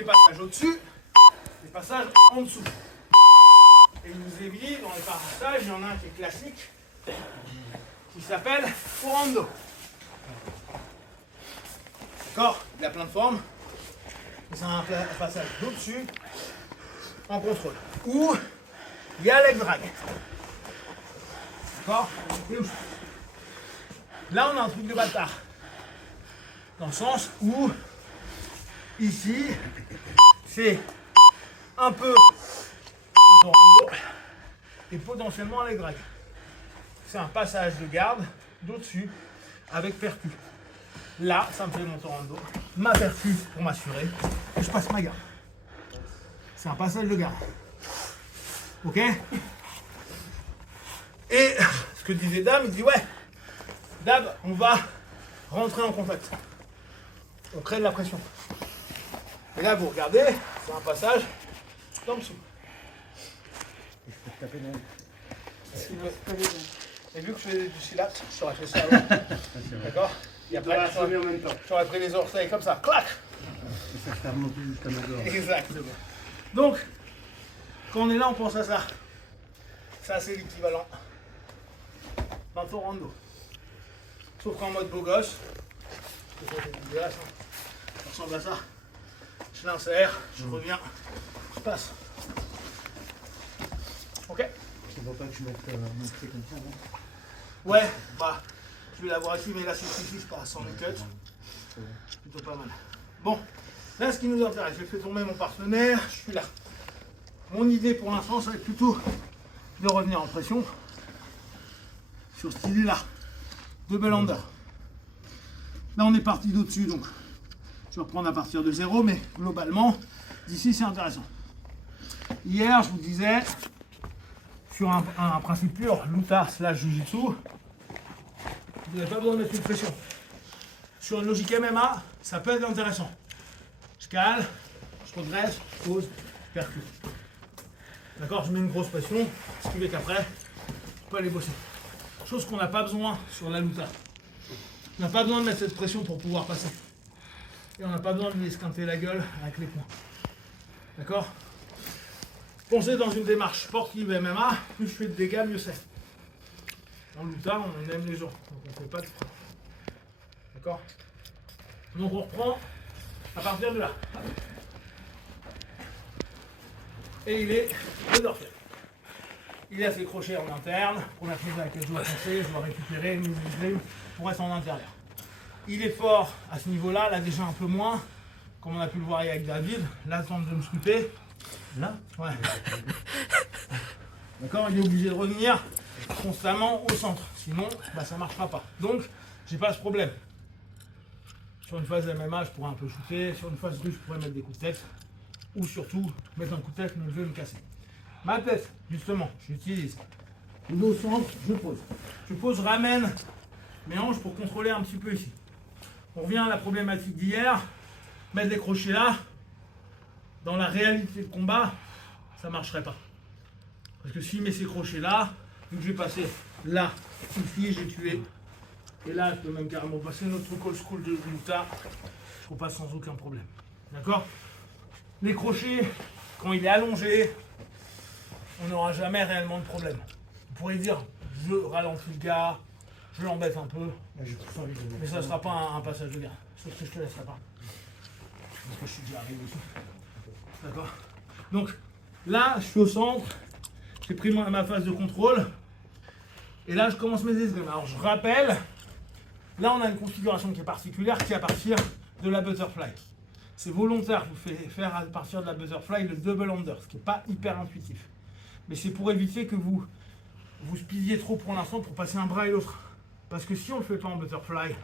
des passages au-dessus, des passages en dessous. Et il nous est dit, dans les passages, il y en a un qui est classique, qui s'appelle Forando. D'accord? Il a plein de formes. C'est un passage d'au-dessus en contrôle. Où il y a leg drag. D'accord? Là, on a un truc de bâtard. Dans le sens où, ici, c'est un peu un Torando et potentiellement un leg drag. C'est un passage de garde d'au-dessus avec percu. Là, ça me fait mon Torando, ma percu pour m'assurer que je passe ma garde. C'est un passage de garde. Ok? Et ce que disait Dab, il dit ouais, Dab, on va rentrer en contact. On crée de la pression. Et là, vous regardez, c'est un passage en dessous. Je peux te taper dans Et vu que je fais du silat, je t'aurais fait ça avant. D'accord? Et après, en même temps. j'aurais pris les orteils comme ça, clac! Ça fait remonter jusqu'à ma gorge. Exactement. Donc, quand on est là, on pense à ça. Ça, c'est l'équivalent d'un Torando. Sauf qu'en mode beau gosse, c'est dégueulasse, hein. Ça ressemble à ça. Je l'insère, je reviens, je passe. Ok? Je ne vois pas que tu mettes mon pied comme ça, non? Ouais, bah, je vais l'avoir ici, mais là, c'est pas sans les cuts. Plutôt pas mal. Bon, là, ce qui nous intéresse, j'ai fait tomber mon partenaire, je suis là. Mon idée pour l'instant, ça va être plutôt de revenir en pression sur cette idée-là. Double under. Là, on est parti d'au-dessus, donc je vais reprendre à partir de 0, mais globalement, d'ici, c'est intéressant. Hier, je vous disais, sur un principe pur, Luta / Jiu-Jitsu, vous n'avez pas besoin de mettre une pression. Sur une logique MMA, ça peut être intéressant. Je cale, je redresse, je pose, je percute. D'accord? Je mets une grosse pression, ce qui fait qu'après, je peux aller bosser. Chose qu'on n'a pas besoin sur la Luta. On n'a pas besoin de mettre cette pression pour pouvoir passer. Et on n'a pas besoin de lui esquinter la gueule avec les poings. D'accord? Pensez dans une démarche sportive MMA, plus je fais de dégâts, mieux c'est. En Luta, on aime les gens, donc on ne fait pas de frein. D'accord? Donc on reprend à partir de là. Et il est le dorsal. Il a ses crochets en interne. Première chose à laquelle je dois penser, je dois récupérer une grille pour être en intérieur. Il est fort à ce niveau-là, là déjà un peu moins, comme on a pu le voir avec David. Là, tente de me scruter. Là? Ouais. D'accord? Il est obligé de revenir constamment au centre. Sinon, bah, ça ne marchera pas. Donc, j'ai pas ce problème. Sur une phase MMA, je pourrais un peu shooter. Sur une phase russe, je pourrais mettre des coups de tête. Ou surtout, mettre un coup de tête, me lever, me casser. Ma tête, justement, j'utilise le au centre, je pose. Je pose, ramène mes hanches pour contrôler un petit peu ici. On revient à la problématique d'hier. Mettre des crochets là, dans la réalité de combat, ça ne marcherait pas. Parce que s'il met ces crochets là, vu que je vais passer là, ici, j'ai tué. Et là, je peux même carrément passer notre truc old school de Luta. On passe sans aucun problème. D'accord? Les crochets, quand il est allongé, on n'aura jamais réellement de problème. Vous pourrez dire, je ralentis le gars, je l'embête un peu, mais ça ne sera pas un passage de garde. Sauf que je te laisserai pas. Parce que je suis déjà arrivé aussi. D'accord? Donc, là, je suis au centre, j'ai pris ma phase de contrôle, et là, je commence mes escrimes. Alors, je rappelle, là, on a une configuration qui est particulière, qui est à partir de la butterfly. C'est volontaire, je vous fais faire à partir de la butterfly le double under, ce qui n'est pas hyper intuitif. Mais c'est pour éviter que vous speediez trop pour l'instant pour passer un bras et l'autre. Parce que si on ne le fait pas en butterfly,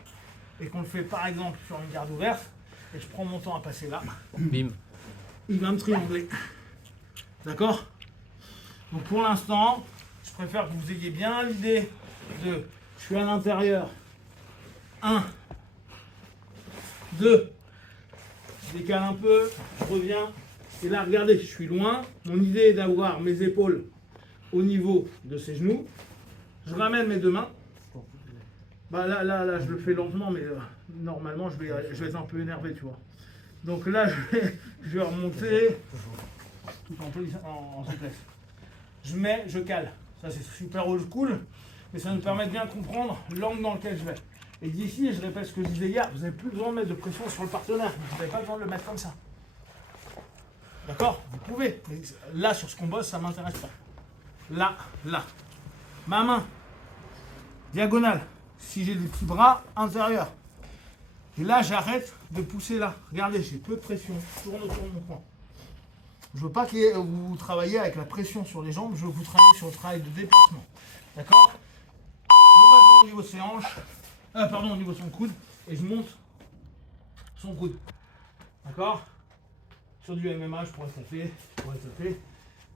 et qu'on le fait par exemple sur une garde ouverte, et je prends mon temps à passer là, Bim. il va me triangler. D'accord? Donc pour l'instant, je préfère que vous ayez bien l'idée de je suis à l'intérieur. 1, 2, je décale un peu, je reviens. Et là, regardez, je suis loin. Mon idée est d'avoir mes épaules au niveau de ses genoux. Je ramène mes deux mains. Bah là, je le fais lentement, mais normalement, je vais être un peu énervé, tu vois. Donc là, je vais remonter tout en souplesse. Je mets, je cale. Ça, c'est super old school, mais ça nous permet de bien comprendre l'angle dans lequel je vais. Et d'ici, je répète ce que je disais hier, vous n'avez plus besoin de mettre de pression sur le partenaire. Vous n'avez pas besoin de le mettre comme ça. D'accord? Vous pouvez. Mais là, sur ce qu'on bosse, ça ne m'intéresse pas. Là, là. Ma main, diagonale. Si j'ai des petits bras, intérieur. Et là, j'arrête de pousser là. Regardez, j'ai peu de pression. Je tourne autour de mon coin. Je veux pas que vous travaillez avec la pression sur les jambes. Je veux que vous travaillez sur le travail de déplacement. D'accord? Mon bassin au niveau de ses hanches. Pardon, au niveau de son coude. Et je monte son coude. D'accord? Sur du MMA, je pourrais taper.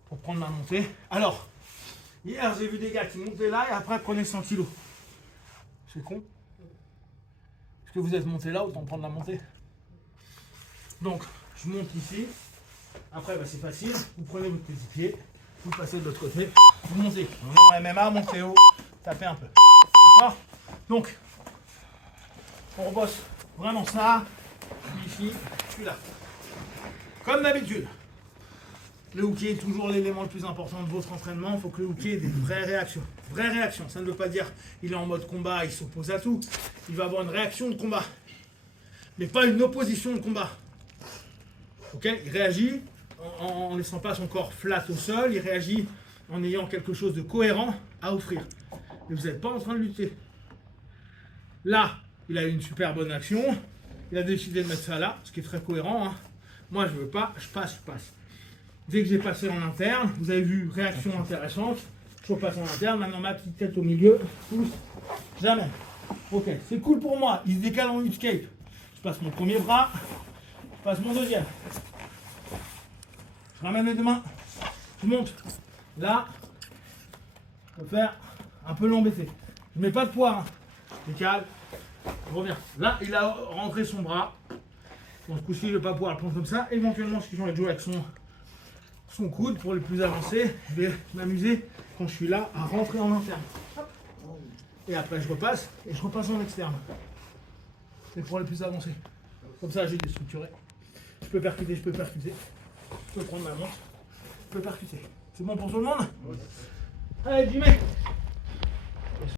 Pour prendre ma montée. Alors, hier, j'ai vu des gars qui montaient là et après prenaient 100 kg. C'est con. Est-ce que vous êtes monté là, autant prendre la montée. Donc, je monte ici. Après, bah, c'est facile. Vous prenez votre petit pied, vous passez de l'autre côté, vous montez. On est en MMA, montez haut, tapez un peu. D'accord? Donc, on rebosse vraiment ça. Je suis ici, je suis là. Comme d'habitude. Le hooké est toujours l'élément le plus important de votre entraînement. Il faut que le hooké ait des vraies réactions. Vraies réactions. Ça ne veut pas dire qu'il est en mode combat, il s'oppose à tout. Il va avoir une réaction de combat. Mais pas une opposition de combat. Ok? Il réagit en ne laissant pas son corps flat au sol. Il réagit en ayant quelque chose de cohérent à offrir. Mais vous n'êtes pas en train de lutter. Là, il a eu une super bonne action. Il a décidé de mettre ça là, ce qui est très cohérent. Hein. Moi, je ne veux pas, je passe. Dès que j'ai passé en interne, vous avez vu, réaction intéressante. Je repasse en interne, maintenant ma petite tête au milieu, pousse, jamais. Ok, c'est cool pour moi, il se décale en escape. Je passe mon premier bras, je passe mon deuxième. Je ramène les deux mains, je monte. Là, je peux faire un peu l'embêter. Je ne mets pas de poids, hein. Je décale, je reviens. Là, il a rentré son bras. Bon, ce coup-ci, je ne vais pas pouvoir le prendre comme ça. Éventuellement, si je vais jouer avec son coude pour les plus avancés, je vais m'amuser quand je suis là à rentrer en interne. Hop. Et après je repasse et je repasse en externe. C'est pour les plus avancés. Comme ça j'ai déstructuré. Je peux percuter, je peux prendre ma montre, je peux percuter. C'est bon pour tout le monde? Allez, j'y mets.